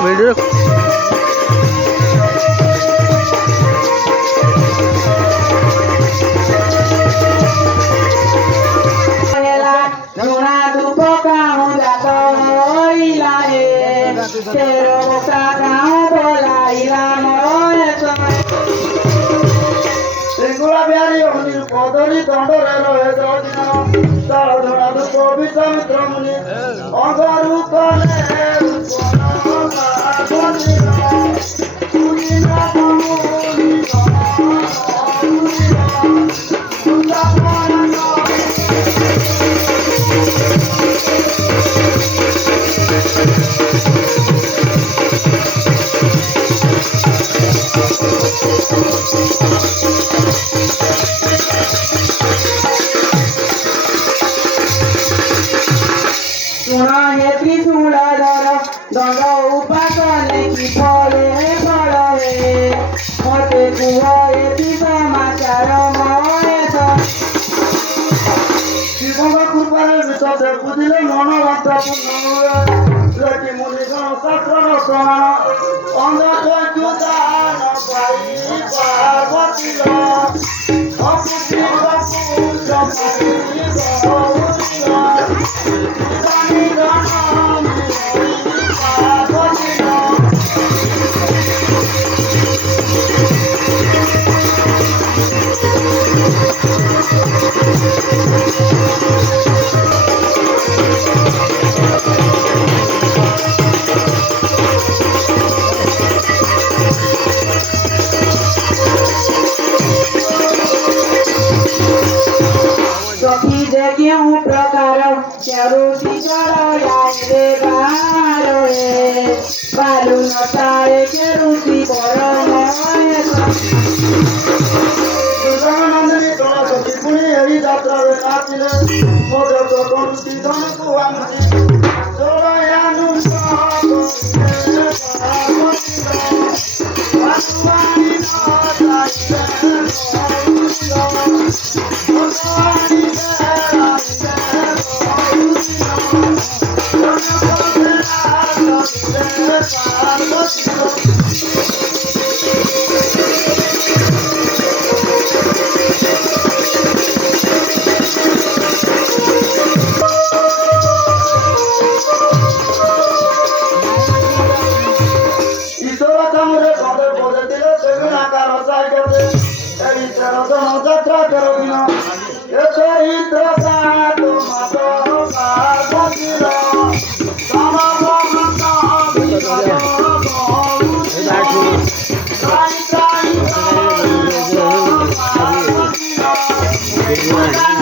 video কদলী দণ্ডরে রয়ে তার ধরা পবিত্র মিত্র মুনি অগরু কলে দণ্ড উপাসনে কি ফলে ফলে মতে কুহ এটি সমাচার মহেশ শিবঙ্গ কৃপারে বিশদে বুঝিলে মনোবাঞ্ছা পূর্ণ মুনিগণ শাস্ত্র প্রমাণ অন্ধদান পাই পার্বতী অপুতি केहू प्रकार चरुसी चढ़ाए बालू नटाए के रुचि दुर्गानंदिनी सरस्वती पुणी हरि यात्रा नाचिले मोदक कंसी धन कुआंसी যাত্রা করবিন এ চরিত্র সাধু মাধব পার্বতী ভিডিও